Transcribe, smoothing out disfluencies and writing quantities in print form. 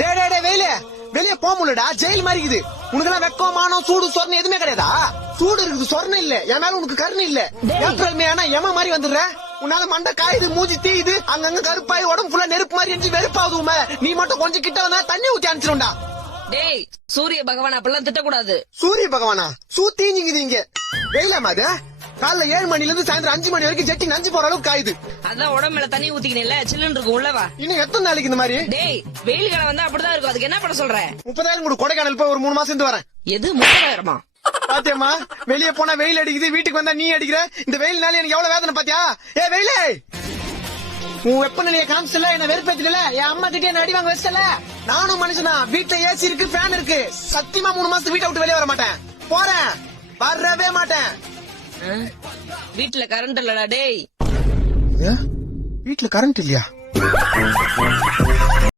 டே டே டே வெயில வெளியே போக முடியலடா, ஜெயில் மாதிரி இருக்குது. உனக்கு எல்லாம் வெக்கம் மானம் சூடு சொரணை எதுவுமே கிடையாதா? சூடு இருக்குது, சொரணை இல்ல. என் மேல உனக்கு கருணை இல்ல. ஏப்ரல் மே ஆனா எம மாதிரி வந்துடுற. உன்னால மண்டை காயுது, மூஞ்சி தீயுது, அங்கங்க கருப்பாய் உடம்பு ஃபுல்லா நெருப்பு மாதிரி எரிஞ்சு வெறுப்பாவது உமே. நீ மட்டும் கொஞ்சம் கிட்ட வந்தா தண்ணி ஊத்தி அனுப்பிச்சிடும்டா. டேய் சூரிய பகவான் அப்பெல்லாம் திட்டக்கூடாது. சூரிய பகவானா? சூத்தீஞ்சிங்குது இங்க. வெயிலாமா அது? காலைல 7 மணில இருந்து சாயந்தரம் 5 மணி வரைக்கும் ஜெட்டி நஞ்சு போற அளவுக்கு காயுது. அதான் உடம்புல தண்ணி ஊத்திக்கல சில்லுன்னு இருக்கும் உள்ளவா. இன்னும் எத்தனை நாளைக்கு இந்த மாதிரி? டேய் வெயில் காலம் வந்தா அப்படிதான் இருக்கும். அதுக்கு என்ன பண்ண சொல்ற? 30,000 கூட கொடைக்கானல் போய் ஒரு 3 மாசம் இருந்து வரேன். எது 30,000? பாத்தியம்மா, வெளியே போனா வெயில் அடிக்குது, வீட்டுக்கு வந்தா நீ அடிக்கிற. இந்த வெயில்னால எனக்கு எவ்வளவு வேதனை பாத்தியா? ஏ வெயிலே, உன் வெப்பநிலைய காமிச்சல, என்ன வெறுப்பேத்துல. என் அம்மா கிட்டே என்ன அடி வாங்க வச்சல. நானும் மனுஷனா, வீட்டுல ஏசி இருக்கு, ஃபேன் இருக்கு. சத்தியமா 3 மாசம் வீட்டை விட்டு வெளியே வர மாட்டேன். போறேன், வரவே மாட்டேன். வீட்டுல கரண்ட் இல்லடா. டேய் வீட்டுல கரண்ட் இல்லையா?